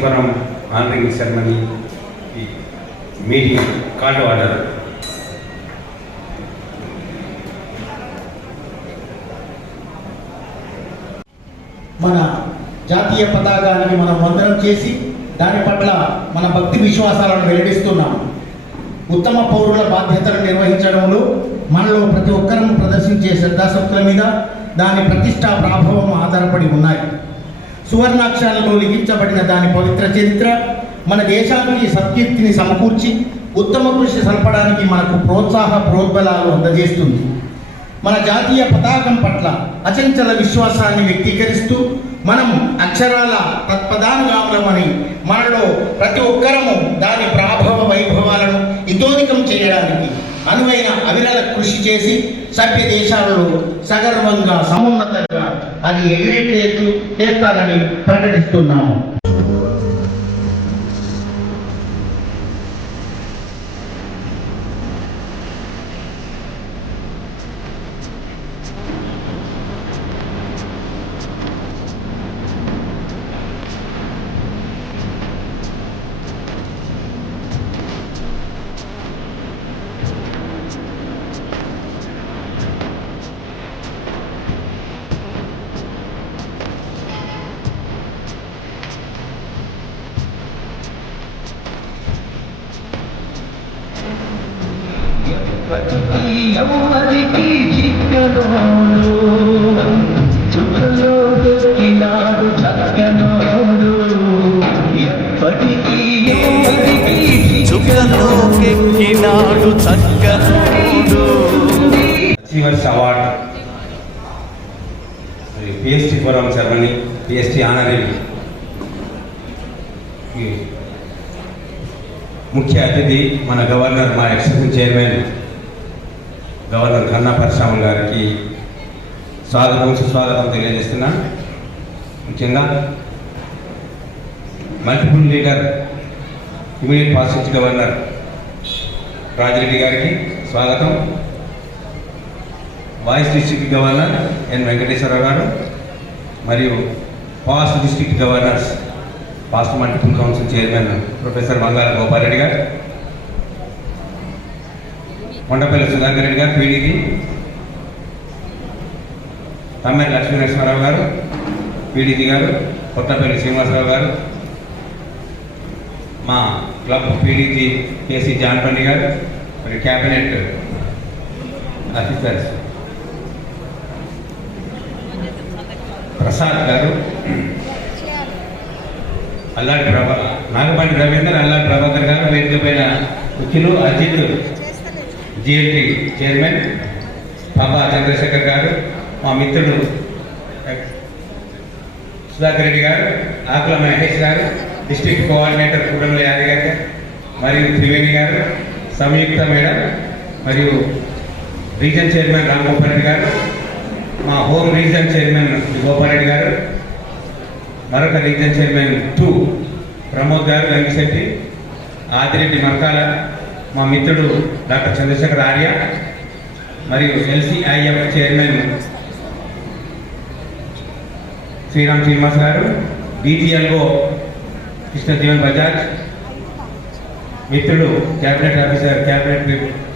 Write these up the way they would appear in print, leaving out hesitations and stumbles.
forum honoring ceremony meeting call to order. మన జాతీయ పతాకాన్ని మనం వందనం చేసి దాని పట్ల మన భక్తి విశ్వాసాలను వెల్లడిస్తున్నాం. ఉత్తమ పౌరుల బాధ్యతలు నిర్వహించడంలో మనలో ప్రతి ఒక్కరూ ప్రదర్శించే శ్రద్ధాశక్తుల మీద దాని ప్రతిష్టా ప్రాభవం ఆధారపడి ఉన్నాయి. సువర్ణాక్షరాలలో లిఖించబడిన దాని పవిత్ర చరిత్ర మన దేశానికి సత్కీర్తిని సమకూర్చి ఉత్తమ కృషి సలపడానికి మనకు ప్రోత్సాహ ప్రోద్బలాలు అందజేస్తుంది. మన జాతీయ పతాకం పట్ల అచంచల విశ్వాసాన్ని వ్యక్తీకరిస్తూ మనం అక్షరాల తత్పదానుగాములమని మనలో ప్రతి ఒక్కరము దాని ప్రాభవ వైభవాలను ఇతోధికం చేయడానికి అనువైన అవిరల కృషి చేసి సభ్య దేశాలలో సగర్వంగా సమున్నతంగా అది ఎగిరేట్టు చేస్తారని ప్రకటిస్తున్నాము. ఎవరికి చిక్కనోడు చుక్కలో దొరికినాడు చక్కనోడు ఎప్పటికీ ఎవరికి చుక్కలోకెక్కినాడు చక్కనోడు. Achievers Award, PST forum ceremony, PST honorary. ముఖ్య అతిథి మన గవర్నర్, మా ఎక్సిక్యూటివ్ చైర్మన్ గవర్నర్ కన్నా పరశురాములు గారికి స్వాగతం సుస్వాగతం తెలియజేస్తున్నా. ముఖ్యంగా multiple leader immediate past governor Rajireddy గారికి స్వాగతం. Vice district governor N Venkateswararao garu మరియు past district governors past multiple council chairman professor Mangala Gopalreddy garu, Kondapalli Sudhakar Reddy గారు పీడీకి, తమ్మెరి లక్ష్మీనరసింహారావు గారు పీడీకి గారు, కొత్తపల్లి శ్రీనివాసరావు గారు, మా క్లబ్ పీడీకి కేసీ జాన్పల్లి గారు, మరియు క్యాబినెట్ ఆఫీసర్స్ ప్రసాద్ గారు, అల్లాడి నాగపాటి రవీందర్, అల్లాడి ప్రభాకర్ గారు, వేదిక పైన ముఖ్యులు అజిత్ జిఎల్టీ చైర్మన్ పాపా చంద్రశేఖర్ గారు, మా మిత్రుడు సుధాకర్ రెడ్డి గారు, ఆకుల మహేష్ గారు, డిస్ట్రిక్ట్ కోఆర్డినేటర్ కూడంలో యాదవ్ గారు మరియు త్రివేణి గారు, సంయుక్త మేడం మరియు రీజన్ చైర్మన్ రాంగోపాల్ రెడ్డి గారు, మా home reason chairman Gopal Reddy గారు, మరొక రీజన్ చైర్మన్ 2 ప్రమోద్ గారు, రంగిశెట్టి, ఆదిరెడ్డి మర్కాల, మా మిత్రుడు డాక్టర్ చంద్రశేఖర్ ఆర్య మరియు LCIF చైర్మన్ శ్రీరామ్ శ్రీనివాస్ గారు, DGLO కృష్ణజీవన్ బజాజ్, మిత్రుడు క్యాబినెట్ ఆఫీసర్ క్యాబినెట్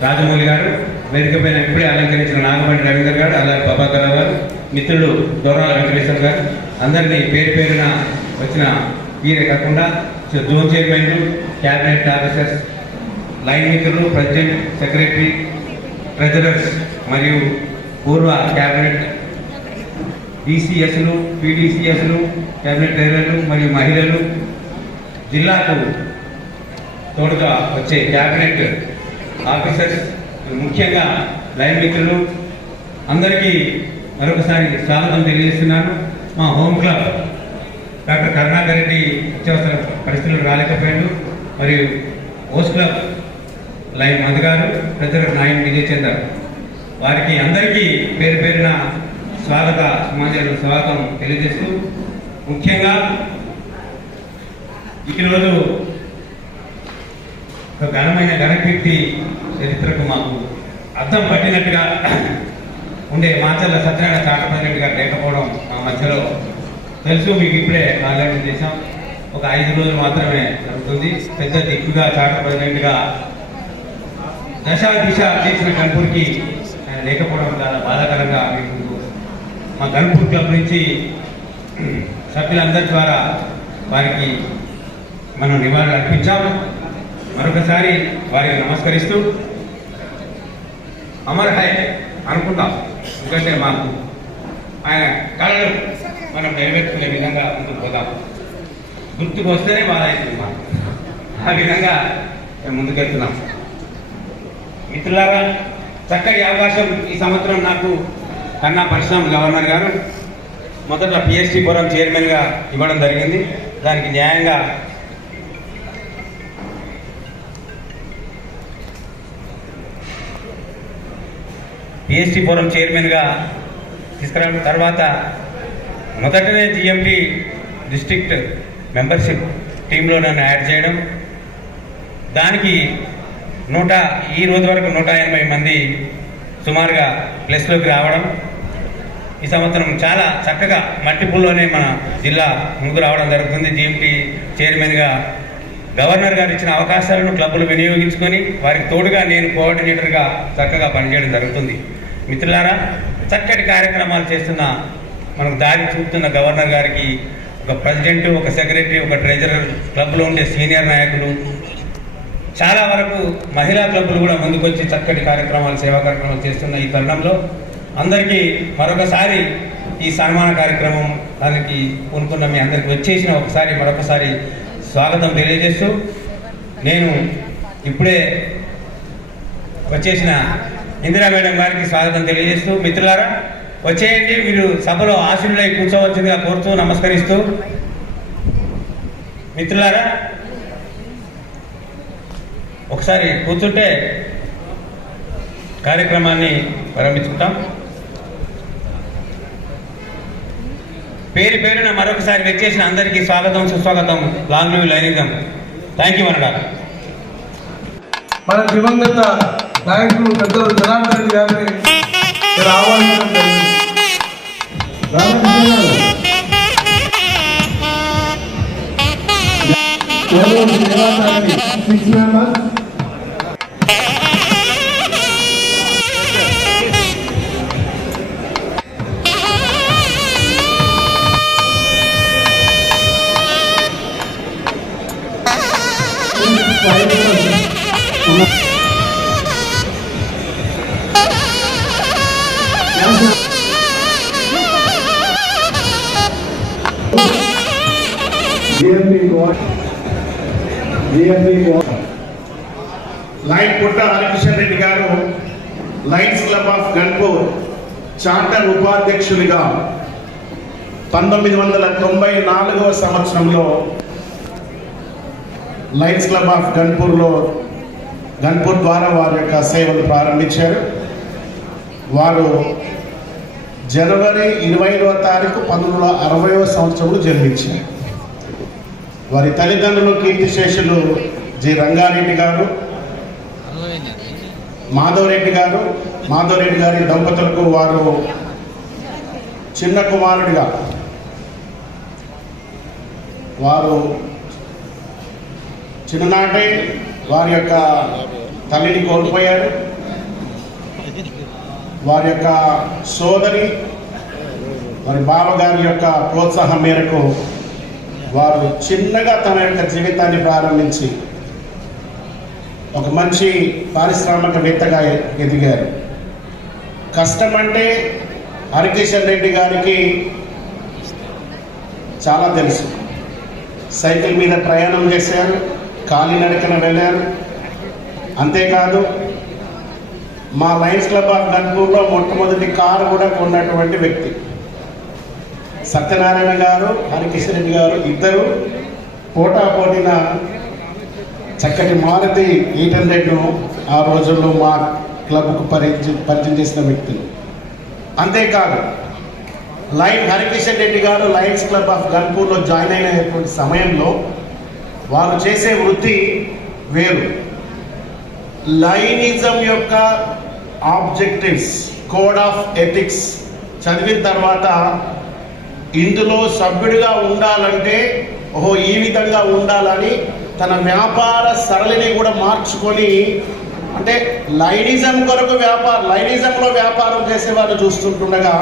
రాజమౌళి గారు, వేదిక పైన ఇప్పుడే అలంకరించిన నాగపాటి రవీందర్ గారు, అలాగే ప్రభాకర్ గారు, మిత్రుడు దొరాల వెంకటేశ్వర గారు, అందరినీ పేరు పేరున వచ్చిన వీరే కాకుండా జోన్ చైర్మన్లు, క్యాబినెట్ ఆఫీసర్స్, లైన్ మిత్రులు, ప్రెసిడెంట్, సెక్రటరీ, ట్రెజరర్స్ మరియు పూర్వ క్యాబినెట్ DCSలు, PDCSలు, క్యాబినెట్ ట్రెజరర్లు మరియు మహిళలు, జిల్లాకు తోడుగా వచ్చే క్యాబినెట్ ఆఫీసర్స్, ముఖ్యంగా లైన్ మిత్రులు అందరికీ మరొకసారి స్వాగతం తెలియజేస్తున్నాను. మా home club doctor Karunakar Reddy అత్యవసర పరిస్థితులు రాలేకపోయాడు మరియు హోస్ట్ క్లబ్ లైన్ మధు గారు, ట్రెజరర్ నాయన్ విజయ్ చందర్, వారికి అందరికీ పేరు పేరున స్వాగతం తెలియజేస్తూ, ముఖ్యంగా ఈరోజు ఒక ఘనమైన ఘనకీర్తి చరిత్రకు మాకు అర్థం పట్టినట్టుగా ఉండే మాచర్ల సత్యనారాయణ చాటపల్లి రెడ్డి గారు లేకపోవడం మా మధ్యలో తెలుసు, మీకు ఇప్పుడే మాట్లాడి చేశాం. ఒక 5 రోజులు మాత్రమే జరుగుతుంది. పెద్ద దిక్కుగా చార్టర్ ప్రెసిడెంట్గా దశ దిశ చేసిన గన్పూర్కి ఆయన లేకపోవడం చాలా బాధాకరంగా మీకు మా గన్పూర్ క్లబ్ నుంచి సభ్యులందరి ద్వారా వారికి మనం నివాళులు అర్పించాము. మరొకసారి వారికి నమస్కరిస్తూ అమర్ హై అనుకుంటాం. ఎందుకంటే మాకు ఆయన కళలు మనం నెరవేర్చుకునే విధంగా ముందుకు పోదాం. గుర్తుకు వస్తేనే బాధ అవుతుంది మాకు. ఆ విధంగా మేము ముందుకెళ్తున్నాం. మిత్రులారా, చక్కటి అవకాశం ఈ సంవత్సరం నాకు కన్నా పరశురామ్ గవర్నర్ గారు మొదట పిఎస్టీ ఫోరం చైర్మన్గా ఇవ్వడం జరిగింది. దానికి న్యాయంగా పిఎస్టీ ఫోరం చైర్మన్గా తీసుకురావడం, తర్వాత మొదటనే జిఎంటీ డిస్ట్రిక్ట్ మెంబర్షిప్ టీంలో నన్ను యాడ్ చేయడం, దానికి ఈ రోజు వరకు 180 మంది సుమారుగా ప్లస్లోకి రావడం, ఈ సంవత్సరం చాలా చక్కగా మల్టిపుల్లోనే మన జిల్లా ముందుకు రావడం జరుగుతుంది. జిఎంటీ చైర్మన్గా గవర్నర్ గారు ఇచ్చిన అవకాశాలను క్లబ్లు వినియోగించుకొని వారికి తోడుగా నేను కోఆర్డినేటర్గా చక్కగా పనిచేయడం జరుగుతుంది. మిత్రులారా, చక్కటి కార్యక్రమాలు చేస్తున్న మనకు దారి చూపుతున్న గవర్నర్ గారికి ఒక ప్రెసిడెంట్, ఒక సెక్రటరీ, ఒక ట్రెజరర్, క్లబ్లో ఉండే సీనియర్ నాయకులు, చాలా వరకు మహిళా క్లబ్లు కూడా ముందుకొచ్చి చక్కటి కార్యక్రమాలు, సేవా కార్యక్రమాలు చేస్తున్న ఈ తరుణంలో అందరికీ మరొకసారి ఈ సన్మాన కార్యక్రమం దానికి పూనుకున్న మీ అందరికి వచ్చేసిన మరొకసారి స్వాగతం తెలియజేస్తూ, నేను ఇప్పుడే వచ్చేసిన ఇందిరా మేడం గారికి స్వాగతం తెలియజేస్తూ, మిత్రులారా వచ్చేయండి, మీరు సభలో ఆశీనులై కూర్చోవచ్చుగా కోరుతూ నమస్కరిస్తూ, మిత్రులారా ఒకసారి కూర్చుంటే కార్యక్రమాన్ని ప్రారంభించుకుంటాం. పేరున మరొకసారి వచ్చేసిన అందరికీ స్వాగతం, సుస్వాగతం. Long live లైనిజం. థ్యాంక్ యూ అన్నాడు. మన దివంగత నాయకులు పెద్దలు జనార్దన్ రెడ్డి గారిని ఆహ్వానించడం జరిగింది. లైన్ పుట్ట Harikishan Reddy garu lions club of Ganpur charter ఉపాధ్యక్షుడిగా 1994వ సంవత్సరంలో లయన్స్ క్లబ్ ఆఫ్ గన్పూర్ ద్వారా వారి యొక్క సేవలు ప్రారంభించారు. వారు జనవరి 20వ తారీఖు 1960వ సంవత్సరంలో జన్మించారు. వారి తల్లిదండ్రులు కీర్తిశేషులు జి రంగారెడ్డి గారు, మాధవరెడ్డి గారి దంపతులకు వారు చిన్న కుమారుడిగా వారు చిన్ననాటే వారి యొక్క తల్లిని కోల్పోయారు. వారి యొక్క సోదరి వారి బావగారి యొక్క ప్రోత్సాహం మేరకు వారు చిన్నగా తన యొక్క జీవితాన్ని ప్రారంభించి ఒక మంచి పారిశ్రామికవేత్తగా ఎదిగారు. కష్టం అంటే హరికిషన్ రెడ్డి గారికి చాలా తెలుసు. సైకిల్ మీద ప్రయాణం చేశారు, కాలినడకన వెళ్ళారు. అంతేకాదు మా లయన్స్ క్లబ్ ఆఫ్ గన్పూర్లో మొట్టమొదటి కారు కూడా కొన్నటువంటి వ్యక్తి. సత్యనారాయణ గారు, హరికిషన్ రెడ్డి గారు ఇద్దరు పోటాపోటీన చక్కటి మారుతి 800ను ఆ రోజుల్లో మా క్లబ్కు పరిచయం చేసిన వ్యక్తులు. అంతేకాదు Harikishan Reddy garu lions club of గన్పూర్లో join అయినటువంటి సమయంలో వారు చేసే వృత్తి వేరు. లైనిజం యొక్క ఆబ్జెక్టివ్స్, కోడ్ ఆఫ్ ఎథిక్స్ చదివిన తర్వాత ఇందులో సభ్యుడిగా ఉండాలంటే ఓహో ఈ విధంగా ఉండాలని తన వ్యాపార సరళిని కూడా మార్చుకొని, అంటే లైనిజం కొరకు లైనిజంలో వ్యాపారం చేసేవారు చూస్తుండగా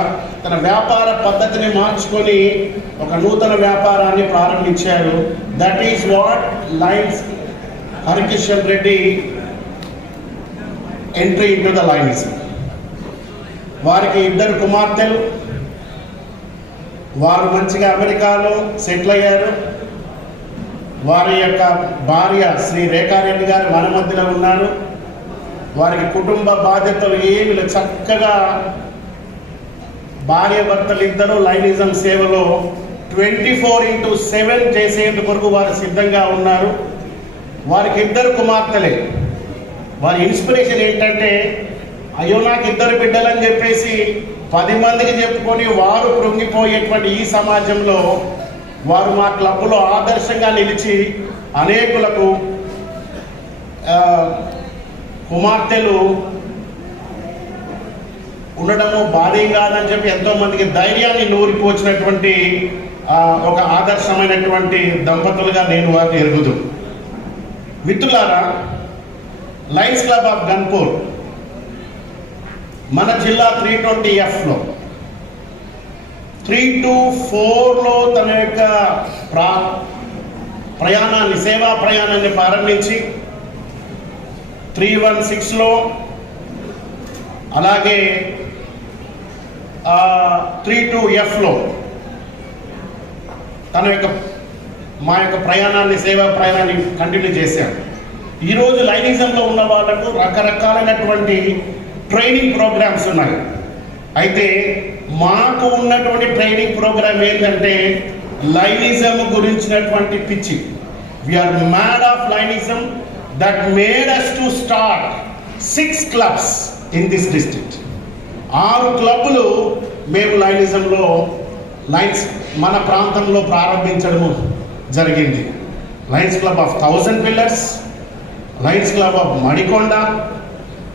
తన వ్యాపార పద్ధతిని మార్చుకొని ఒక నూతన వ్యాపారాన్ని ప్రారంభించారు. That is what lines Harikishan Reddy entry into the లైనిజం. వారికి 2 కుమార్తెలు. వారు మంచిగా అమెరికాలో సెటిల్ అయ్యారు. వారి యొక్క భార్య శ్రీ రేఖారెడ్డి గారు మన మధ్యలో ఉన్నారు. వారికి కుటుంబ బాధ్యతలు ఏమి చక్కగా భార్య భర్తలు ఇద్దరు లైనిజం సేవలో 24/7 చేసేందుకు కొరకు వారు సిద్ధంగా ఉన్నారు. వారికి 2 కుమార్తెలే. వారి ఇన్స్పిరేషన్ ఏంటంటే, అయ్యో నాకు 2 బిడ్డలని చెప్పేసి 10 మందికి చెప్పుకొని వారు కృంగిపోయేటువంటి ఈ సమాజంలో వారు మా క్లబ్లో ఆదర్శంగా నిలిచి అనేకులకు కుమార్తెలు ఉండడము బాధేం కాదని చెప్పి ఎంతోమందికి ధైర్యాన్ని నూరిపోచినటువంటి ఒక ఆదర్శమైనటువంటి దంపతులుగా నేను వారిని ఎరుగుదు. మిత్రులారా, లయన్స్ క్లబ్ ఆఫ్ గన్పూర్ మన జిల్లా 320Fలో 324లో తన యొక్క ప్రయాణాన్ని సేవా ప్రయాణాన్ని ప్రారంభించి 316లో అలాగే 32Fలో తన యొక్క మా యొక్క ప్రయాణాన్ని సేవా ప్రయాణాన్ని కంటిన్యూ చేశాం. ఈరోజు లైనిజంలో ఉన్న వాళ్ళకు రకరకాలైనటువంటి ట్రైనింగ్ ప్రోగ్రామ్స్ ఉన్నాయి. అయితే మాకు ఉన్నటువంటి ట్రైనింగ్ ప్రోగ్రామ్ ఏంటంటే లైనిజం గురించినటువంటి పిచ్చి. We're mad of lionism that made us to start 6 clubs in this district. 6 క్లబ్లు మేము లైనిజంలో మన ప్రాంతంలో ప్రారంభించడము జరిగింది. Lions club of 1000 pillars, lions club of Manikonda,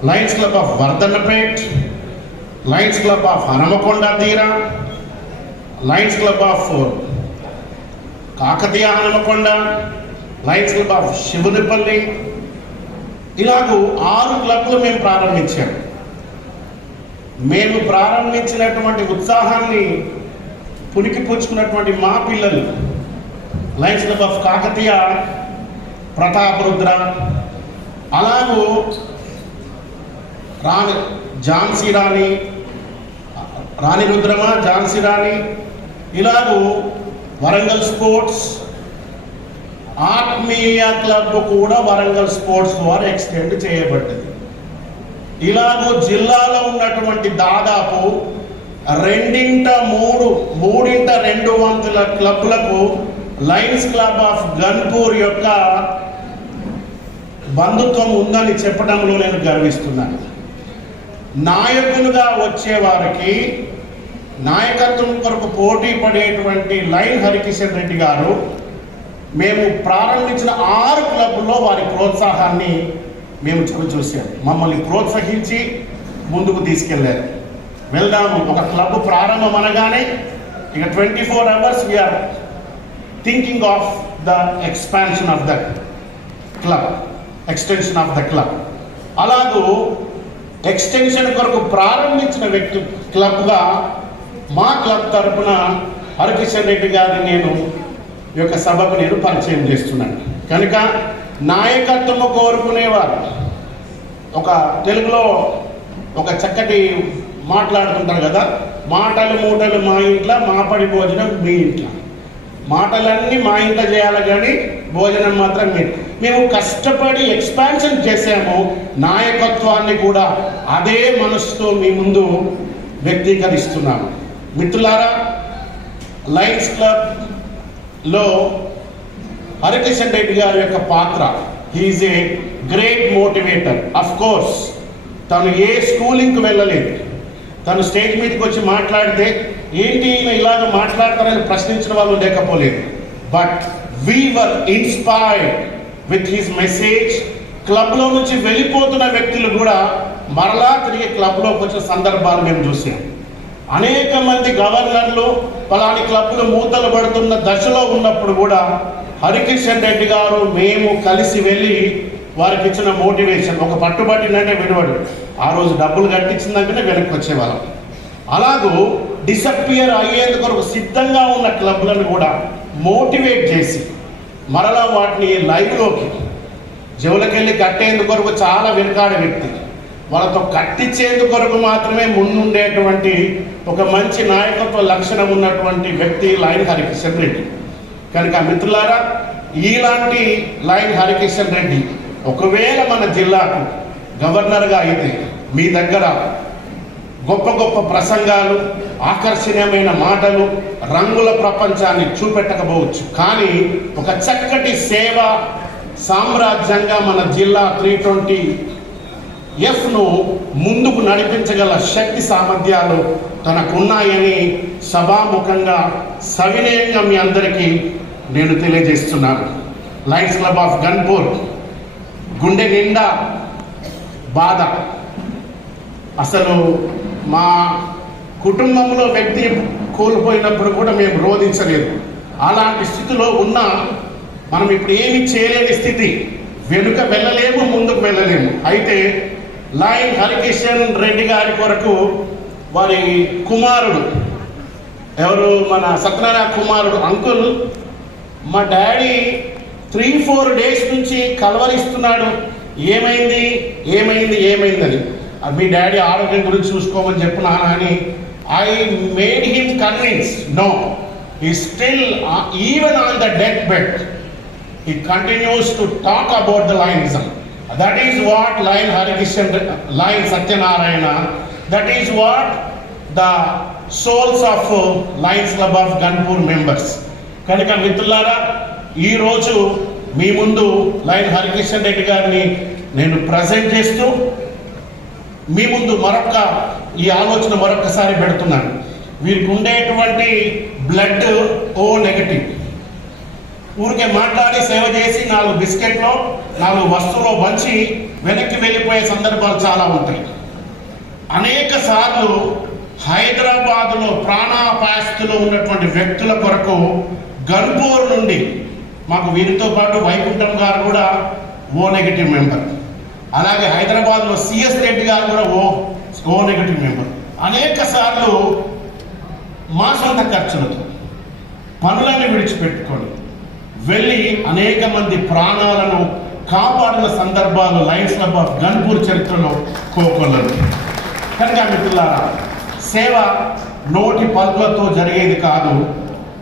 lions club of Wardhannapet, lions club of Hanumakonda తీర, lions club of Kakatiya Hanumakonda, lions club of Shivunipalli. ఇలాగూ 6 క్లబ్లు మేము ప్రారంభించాము. మేము ప్రారంభించినటువంటి ఉత్సాహాన్ని పుణికిపుచ్చుకున్నటువంటి మా పిల్లలు Lions club of Kakatiya, Pratap Rudra, అలాగూ ఝాన్సీ రాణి రుద్రమ, ఝాన్సీ రాణి, ఇలాగూ వరంగల్ స్పోర్ట్స్, ఆత్మీయ క్లబ్ కూడా వరంగల్ స్పోర్ట్స్ ద్వారా ఎక్స్టెండ్ చేయబడ్డది. ఇలాగూ జిల్లాలో ఉన్నటువంటి దాదాపు 2/3 క్లబ్లకు లయన్స్ క్లబ్ ఆఫ్ గన్పూర్ యొక్క బంధుత్వం ఉందని చెప్పడంలో నేను గర్విస్తున్నాను. నాయకులుగా వచ్చేవారికి నాయకత్వం కొరకు పోటీ పడేటువంటి లైన్ హరికిషన్ రెడ్డి గారు మేము ప్రారంభించిన 6 క్లబ్లో వారి ప్రోత్సాహాన్ని మేము చూసాం. మమ్మల్ని ప్రోత్సహించి ముందుకు తీసుకెళ్లారు. వెళ్దాము, ఒక క్లబ్ ప్రారంభం అనగానే ఇక 24 hours we're thinking of the expansion of the club, extension of the club. అలాగూ ఎక్స్టెన్షన్ కొరకు ప్రారంభించిన వ్యక్తి క్లబ్గా మా క్లబ్ తరఫున హరికిషన్ రెడ్డి గారిని నేను ఈ యొక్క సభకు నేను పరిచయం చేస్తున్నాను. కనుక నాయకత్వము కోరుకునేవారు ఒక తెలుగులో ఒక చక్కటి మాట్లాడుతుంటారు కదా, మాటలు మూటలు మా ఇంట్లో, మాపడి భోజనం మీ ఇంట్లో. మాటలన్నీ మా ఇంట్లో చేయాలి కానీ భోజనం మాత్రం మేము కష్టపడి ఎక్స్పాన్షన్ చేసాము. నాయకత్వాన్ని కూడా అదే మనసుతో మీ ముందు వ్యక్తీకరిస్తున్నాము. మిత్రులారా, లయన్స్ క్లబ్లో హరికిషన్ రెడ్డి గారి యొక్క పాత్ర, he's a great motivator. Of course తను ఏ స్కూలింగ్కి వెళ్ళలేదు. తను స్టేజ్ మీదకి వచ్చి మాట్లాడితే ఏంటి ఇలాగ మాట్లాడతారని ప్రశ్నించిన వాళ్ళు లేకపోలేదు. But we were inspired with his message. క్లబ్లో నుంచి వెళ్ళిపోతున్న వ్యక్తులు కూడా మరలా తిరిగి క్లబ్లోకి వచ్చిన సందర్భాలు మేము చూసాం. అనేక మంది గవర్నర్లు పలాని క్లబ్లు మూతలు పడుతున్న దశలో ఉన్నప్పుడు కూడా హరికిషన్ రెడ్డి గారు మేము కలిసి వెళ్ళి వారికి ఇచ్చిన మోటివేషన్, ఒక పట్టుబట్టినంటే వినవాడు, ఆ రోజు డబ్బులు కట్టించిందంటేనే వెనక్కి వచ్చేవాళ్ళం. అలాగూ డిసప్పియర్ అయ్యేందుకు సిద్ధంగా ఉన్న క్లబ్లను కూడా మోటివేట్ చేసి మరలా వాటిని లైవ్లోకి జవులకెళ్ళి కట్టేందుకొరకు చాలా వెనుకాడే వ్యక్తి, వాళ్ళతో కట్టించేందుకొరకు మాత్రమే ముందుండేటువంటి ఒక మంచి నాయకత్వ లక్షణం ఉన్నటువంటి వ్యక్తి లైన్ హరికిషన్ రెడ్డి. కనుక మిత్రులారా, ఇలాంటి లైన్ హరికిషన్ రెడ్డి ఒకవేళ మన జిల్లాకు గవర్నర్గా అయితే మీ దగ్గర గొప్ప గొప్ప ప్రసంగాలు, ఆకర్షణీయమైన మాటలు, రంగుల ప్రపంచాన్ని చూపెట్టకపోవచ్చు, కానీ ఒక చక్కటి సేవ సామ్రాజ్యంగా మన జిల్లా 320Fను ముందుకు నడిపించగల శక్తి సామర్థ్యాలు తనకున్నాయని సభాముఖంగా సవినయంగా మీ అందరికీ నేను తెలియజేస్తున్నాను. లయన్స్ క్లబ్ ఆఫ్ గన్పూర్ గుండె నిండా బాధ. అసలు మా కుటుంబంలో వ్యక్తి కోల్పోయినప్పుడు కూడా మేము రోధించలేదు. అలాంటి స్థితిలో ఉన్న మనం ఇప్పుడు ఏమి చేయలేని స్థితి, వెనుక వెళ్ళలేము, ముందుకు వెళ్ళలేము. అయితే లైన్ హరికిషన్ రెడ్డి గారి కొరకు వారి కుమారుడు, ఎవరు మన సత్యనారాయణ కుమారుడు అంకుల్, మా డాడీ 3-4 డేస్ నుంచి కలవరిస్తున్నాడు, ఏమైంది ఏమైంది ఏమైందని. మీ డాడీ ఆరోగ్యం గురించి చూసుకోమని చెప్పున్నాను అని I made him convince. No, he still even on the deathbed he continues to talk about the Lionism. That is what Lion Harikishan, Lion Satyanarayana, that is what the souls of Lions Club of Gunpur members. కనుక మిత్రులారా, ఈరోజు మీ ముందు line Harikishan Reddy గారిని నేను present చేస్తూ మీ ముందు ఈ ఆలోచన మరొకసారి పెడుతున్నాను. వీరికి ఉండేటువంటి బ్లడ్ O నెగటివ్. ఊరికే మాట్లాడి సేవ చేసి 4 బిస్కెట్లో 4 వస్తువులో పంచి వెనక్కి వెళ్ళిపోయే సందర్భాలు చాలా ఉంటాయి. అనేక సార్లు హైదరాబాదులో ప్రాణాపాయస్థితిలో ఉన్నటువంటి వ్యక్తుల కొరకు గన్పూర్ నుండి, మాకు వీరితో పాటు వైకుంఠం గారు కూడా O నెగటివ్ మెంబర్, అలాగే హైదరాబాద్లో CS రెడ్డి గారు కూడా O నెగటివ్ మెంబర్, అనేక సార్లు మా సొంత ఖర్చులతో పనులన్నీ విడిచిపెట్టుకొని వెళ్ళి అనేక మంది ప్రాణాలను కాపాడిన సందర్భాలు లయన్స్ క్లబ్ ఆఫ్ గన్పూర్ చరిత్రలో కోకొల్లలు. కనుక మిత్రులారా, సేవ నోటి పలుకులతో జరిగేది కాదు,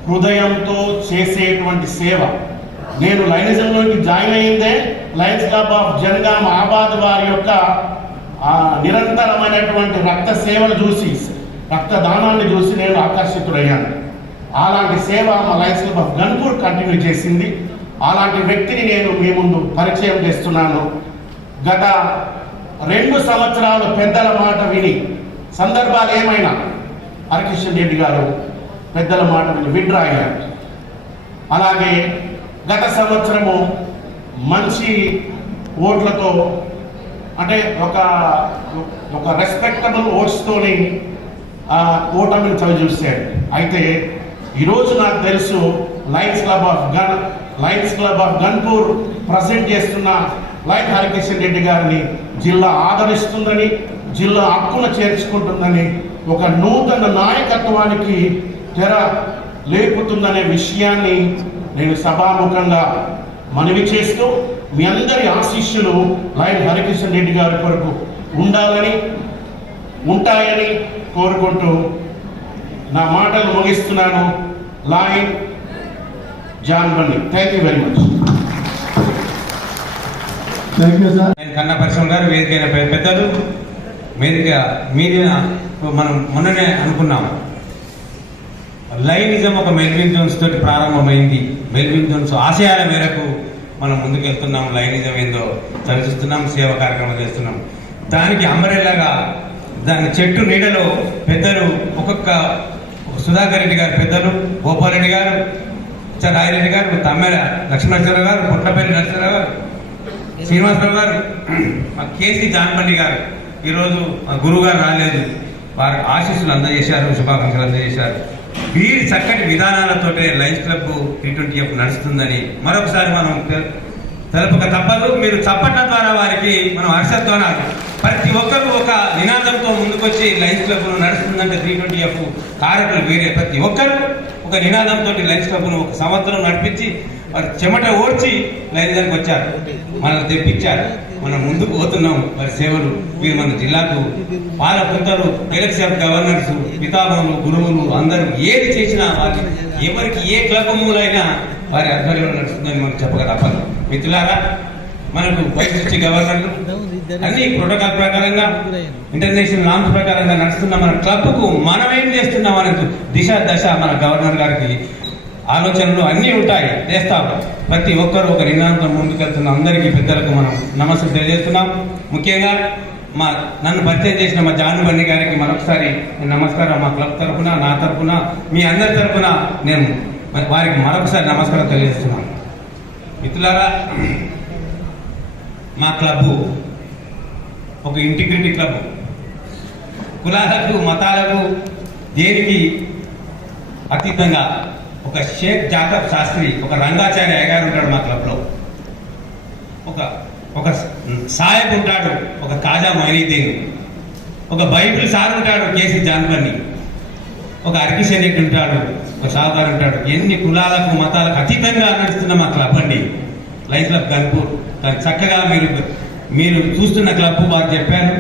హృదయంతో చేసేటువంటి సేవ. నేను లైనిజంలోకి జాయిన్ అయ్యిందే lions club of Jangaon Abad వారి యొక్క నిరంతరమైనటువంటి రక్త సేవను చూసి, రక్తదానాన్ని చూసి నేను ఆకర్షితుడయ్యాను. అలాంటి సేవ మా lions club of Ganpur continue చేసింది. అలాంటి వ్యక్తిని నేను మీ ముందు పరిచయం చేస్తున్నాను. గత 2 సంవత్సరాలు పెద్దల మాట విని, సందర్భాలు ఏమైనా హరికిషన్ రెడ్డి గారు పెద్దల మాట విని విడ్రా అయ్యారు. అలాగే గత సంవత్సరము మంచి ఓట్లతో, అంటే ఒక రెస్పెక్టబుల్ ఓట్స్తోని ఓటమిని చవిచూశారు. అయితే ఈరోజు నాకు తెలుసు lions club of Ganpur present చేస్తున్న లైన్ హరికిషన్ రెడ్డి గారిని జిల్లా ఆదరిస్తుందని, జిల్లా హక్కును చేర్చుకుంటుందని, ఒక నూతన నాయకత్వానికి తెర లేపుతుందనే విషయాన్ని నేను సభాముఖంగా మనవి చేస్తూ, మీ అందరి ఆశీస్సులు లైన్ హరికిషన్ రెడ్డి గారి కొరకు ఉంటాయని కోరుకుంటూ నా మాటలు ముగిస్తున్నాను. Lion John Bunny. Thank you very much. కన్నా పరిశ్రమ గారు, వేదికైన పెద్దలు, మీదిన మనం మొన్ననే అనుకున్నాము, లైనిజం ఒక మెల్విన్ జోన్స్ తోటి ప్రారంభమైంది. మెల్విన్ జోన్స్ ఆశయాల మేరకు మనం ముందుకెళ్తున్నాం. లైనిజం ఏందో చర్చిస్తున్నాం, సేవా కార్యక్రమం చేస్తున్నాం. దానికి అంబరెల్లాగా దాని చెట్టు నీడలో పెద్దలు, ఒక్కొక్క సుధాకర్ రెడ్డి గారు పెద్దలు, గోపాలరెడ్డి గారు, రాయిరెడ్డి గారు, తమ్మెల లక్ష్మణరావు గారు, పుట్టపల్లి నరసింహరావు గారు, శ్రీనివాసరావు గారు, కేసీ జాన్పల్లి గారు, ఈరోజు గురువు గారు రాలేదు, వారికి ఆశీస్సులు అందజేశారు, శుభాకాంక్షలు అందజేశారు. వీరి చక్కటి విధానాలతోటే లయన్స్ క్లబ్ T20F నడుస్తుందని మరొకసారి మనం తెలపక తప్పదు. మీరు చప్పట్ల ద్వారా వారికి మనం హర్షధ్వానాలు, ప్రతి ఒక్కరు ఒక నినాదంతో ముందుకొచ్చి లయన్స్ క్లబ్ నడుస్తుందంటే T20F కారకులు వీరే. ప్రతి ఒక్కరు ఒక నినాదంతో లయన్స్ క్లబ్ను ఒక సంవత్సరం నడిపించి వారు చెమట ఓడ్చి లైన్కి వచ్చారు, మనల్ని తెప్పించారు, మనం ముందుకు పోతున్నాం. వారి సేవలు వీరు మన జిల్లాకు పాలపుంతలు, ఎలక్షన్ గవర్నర్స్, పితామహులు, గురువులు అందరూ ఏది చేసినా వారి ఎవరికి ఏ క్లబ్ మూలైనా వారి ఆధ్వర్యంలో నడుస్తుందని మనం చెప్పక తప్పదు. మిత్రులారా, మనకు వైస్ గవర్నర్లు అన్ని ప్రోటోకాల్ ప్రకారంగా, ఇంటర్నేషనల్ నామ్స్ ప్రకారంగా నడుస్తున్న మన క్లబ్కు మనం ఏం చేస్తున్నాం అనేది దిశ దశ మన గవర్నర్ గారికి ఆలోచనలు అన్నీ ఉంటాయి, చేస్తాం. ప్రతి ఒక్కరు ఒక నినాదంతో ముందుకెళ్తున్న అందరికీ పెద్దలకు మనం నమస్తే తెలియజేస్తున్నాం. ముఖ్యంగా నన్ను పరిచయం చేసిన మా జాను బండి గారికి మరొకసారి నమస్కారం. మా క్లబ్ తరఫున, నా తరఫున, మీ అందరి తరఫున నేను వారికి మరొకసారి నమస్కారం తెలియజేస్తున్నాను. మిత్రులారా, మా క్లబ్ ఒక ఇంటిగ్రిటీ క్లబ్. కులాలకు, మతాలకు, దేనికి అతీతంగా ఒక షేక్ జాకబ్ శాస్త్రి, ఒక రంగాచార్య గారు ఉంటాడు మా క్లబ్లో, ఒక సాయబ్ ఉంటాడు, ఒక కాజా మొయినుద్దీన్, ఒక బైబిల్ సార్ ఉంటాడు కేసీ జాన్పన్ని, ఒక అర్కిషన్ రెడ్డి ఉంటాడు, ఒక షావుకారు ఉంటాడు. ఎన్ని కులాలకు, మతాలకు అతీతంగా నడుస్తున్న మా క్లబ్ అండి లయన్స్ క్లబ్ గన్పూర్. చక్కగా మీరు చూస్తున్న క్లబ్ వారు చెప్పారు.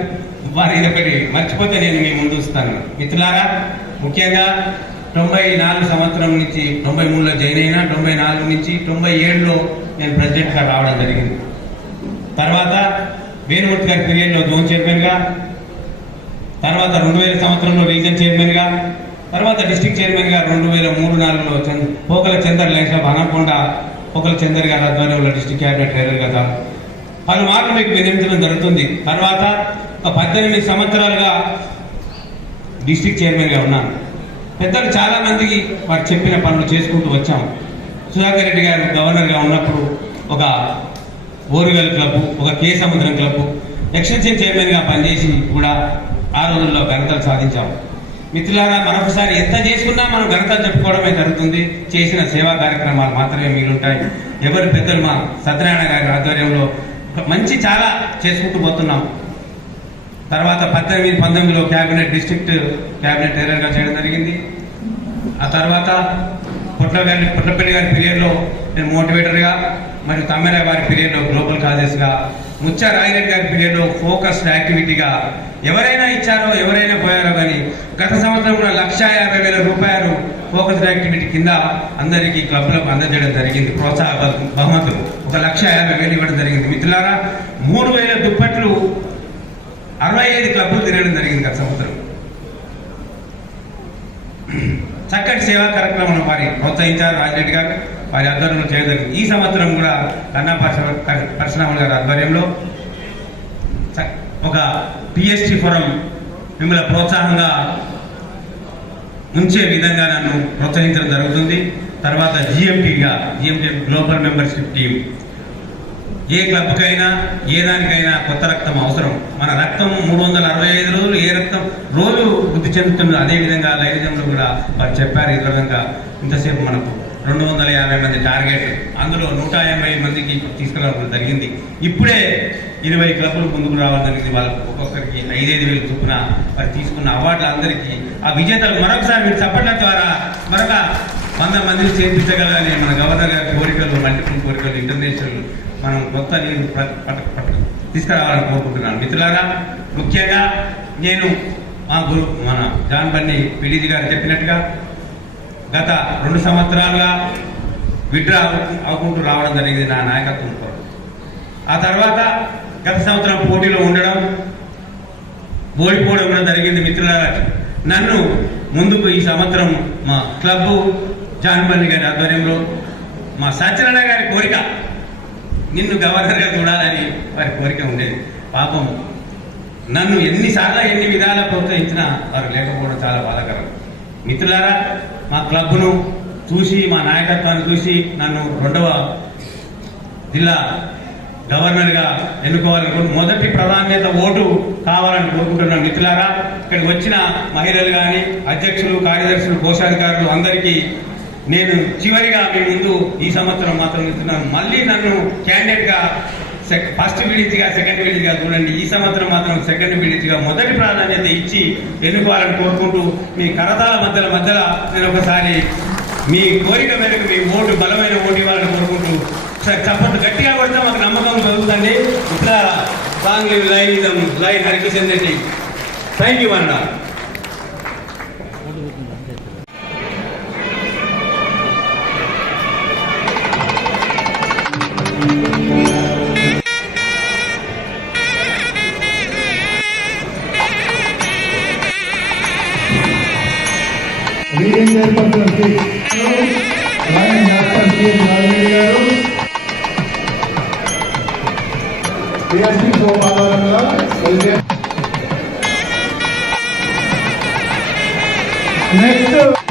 వారు ఇదొకటి మర్చిపోతే నేను మీ ముందు వస్తాను. మిత్రులారా, ముఖ్యంగా 94 సంవత్సరం నుంచి 93లో జాయిన్ అయినా, 94 నుంచి 97లో నేను ప్రెసిడెంట్గా రావడం జరిగింది. తర్వాత వేణుమూర్తి గారి పీరియడ్లో జోన్ చైర్మన్గా, తర్వాత 2000 సంవత్సరంలో రీజన్ చైర్మన్గా, తర్వాత డిస్ట్రిక్ట్ చైర్మన్గా 2003-04లో పోకల చందర్ లయన్స్ క్లబ్ హనకొండ పోకల చందర్ గారి ఆధ్వర్యంలో డిస్ట్రిక్ట్ క్యాబినెట్ ట్రైనర్గా పలుమార్లు మీకు వినియోగించడం జరుగుతుంది. తర్వాత ఒక 18 సంవత్సరాలుగా డిస్ట్రిక్ట్ చైర్మన్గా ఉన్నాను. పెద్దలు చాలా మందికి వారు చెప్పిన పనులు చేసుకుంటూ వచ్చాము. సుధాకర్ రెడ్డి గారు గవర్నర్గా ఉన్నప్పుడు ఒక ఓరుగల్ క్లబ్, ఒక కే సముద్రం క్లబ్ ఎక్స్టెన్షన్ చైర్మన్గా పనిచేసి కూడా ఆ రోజుల్లో ఘనతలు సాధించాము. మిత్రులారా, మరొకసారి ఎంత చేసుకున్నా మనం ఘనతలు చెప్పుకోవడమే జరుగుతుంది. చేసిన సేవా కార్యక్రమాలు మాత్రమే మిగులుంటాయి. ఎవరు పెద్దలు మా సత్యనారాయణ గారి ఆధ్వర్యంలో మంచి చాలా చేసుకుంటూ పోతున్నాం. తర్వాత 18-19లో డిస్ట్రిక్ట్ క్యాబినెట్ ట్రైనర్గా చేయడం జరిగింది. ఆ తర్వాత పొట్లపల్లి గారి పీరియడ్లో నేను మోటివేటర్గా, మరియు తమ్మెర వారి పీరియడ్లో గ్లోబల్ కాజెస్గా, ముచ్చా రాయిరెడ్డి గారి పీరియడ్లో ఫోకస్డ్ యాక్టివిటీగా ఎవరైనా ఇచ్చారో ఎవరైనా పోయారో కానీ గత సంవత్సరం కూడా 1,50,000 రూపాయలు ఫోకస్డ్ యాక్టివిటీ కింద అందరికీ క్లబ్లకు అందజేయడం జరిగింది. ప్రోత్సాహ బహుమతులు 1,50,000 ఇవ్వడం జరిగింది. మిత్రులారా, 3,000 దుప్పట్లు 65 క్లబ్లు తిరగడం జరిగింది గత సంవత్సరం. చక్కటి సేవా కార్యక్రమం వారి ప్రోత్సహించారు రాజిరెడ్డి గారు, వారి ఆధ్వర్యంలో చేయడం జరిగింది. ఈ సంవత్సరం కూడా కన్నా పరశురాములు గారి ఆధ్వర్యంలో ఒక పిఎస్టీ ఫోరం మిమ్మల్ని ప్రోత్సాహంగా ఉంచే విధంగా నన్ను ప్రోత్సహించడం జరుగుతుంది. తర్వాత జిఎంటీ గ్లోబల్ మెంబర్షిప్ టీం. ఏ క్లబ్కైనా ఏ దానికైనా కొత్త రక్తం అవసరం. మన రక్తం 365 రోజులు ఏ రక్తం రోజు వృద్ధి చెందుతుందో అదేవిధంగా లైనిజంలో కూడా వారు చెప్పారు. ఈ విధంగా ఇంతసేపు మనకు 250 మంది టార్గెట్, అందులో 150 మందికి తీసుకురావడం జరిగింది. ఇప్పుడే 20 క్లబ్లు ముందుకు రావడం జరిగింది. వాళ్ళకు ఒక్కొక్కరికి 5,000 చొప్పున వారు తీసుకున్న అవార్డులు అందరికీ ఆ విజేతలు మరొకసారి మీరు చప్పట్ల ద్వారా మరొక 100 మందిని చేర్పించగలగాలి. మన గవర్నర్ గారి కోరికలు, మల్టిపుల్ కోరికలు, ఇంటర్నేషనల్ మనం కొత్త నీరు తీసుకురావాలని కోరుకుంటున్నాను. మిత్రులారా, ముఖ్యంగా నేను మన జాన్ బండి పీడీజీ గారు చెప్పినట్టుగా గత 2 సంవత్సరాలుగా విడ్రా అవుకుంటూ రావడం జరిగింది నా నాయకత్వం కొరకు. ఆ తర్వాత గత సంవత్సరం పోటీలో ఉండడం, ఓడిపోవడం కూడా జరిగింది. మిత్రులారా, నన్ను ముందుకు ఈ సంవత్సరం మా క్లబ్ జాన్ బండి గారి ఆధ్వర్యంలో మా సత్యనారాయణ గారి కోరిక, నిన్ను గవర్నర్గా చూడాలని వారి కోరిక ఉండేది. పాపం నన్ను ఎన్నిసార్లు ఎన్ని విధాల ప్రోత్సహించినా వారు లేకపోవడం చాలా బాధాకరం. మిత్రులారా, మా క్లబ్ను చూసి, మా నాయకత్వాన్ని చూసి నన్ను 2వ జిల్లా గవర్నర్గా ఎన్నుకోవాలనుకుంటున్నాను. మొదటి ప్రాధాన్యత ఓటు కావాలని కోరుకుంటున్నాను. మిత్రులారా, ఇక్కడికి వచ్చిన మహిళలు కానీ, అధ్యక్షులు, కార్యదర్శులు, కోశాధికారులు అందరికీ నేను చివరిగా మీ ముందు ఈ సంవత్సరం మాత్రం ఇస్తున్నాను. మళ్ళీ నన్ను క్యాండిడేట్గా ఫస్ట్ విడిచిగా, సెకండ్ విడిచిగా చూడండి. ఈ సంవత్సరం మాత్రం సెకండ్ విడిచిగా మొదటి ప్రాధాన్యత ఇచ్చి ఎన్నుకోవాలని కోరుకుంటూ మీ కరతాల మధ్యలో నేను ఒకసారి మీ కోరిక మేరకు మీ ఓటు, బలమైన ఓటు ఇవ్వాలని కోరుకుంటూ చప్పట్లు గట్టిగా కొడితే మాకు నమ్మకం కలుగుతుంది. ఇట్లా లాంగ్ లివ్ లై హరికిషన్ రెడ్డి. థ్యాంక్ యూ అన్న. Region chairperson Shri lion doctor CS Narayana గారు, పిఎస్సి శోభాగా నెక్స్ట్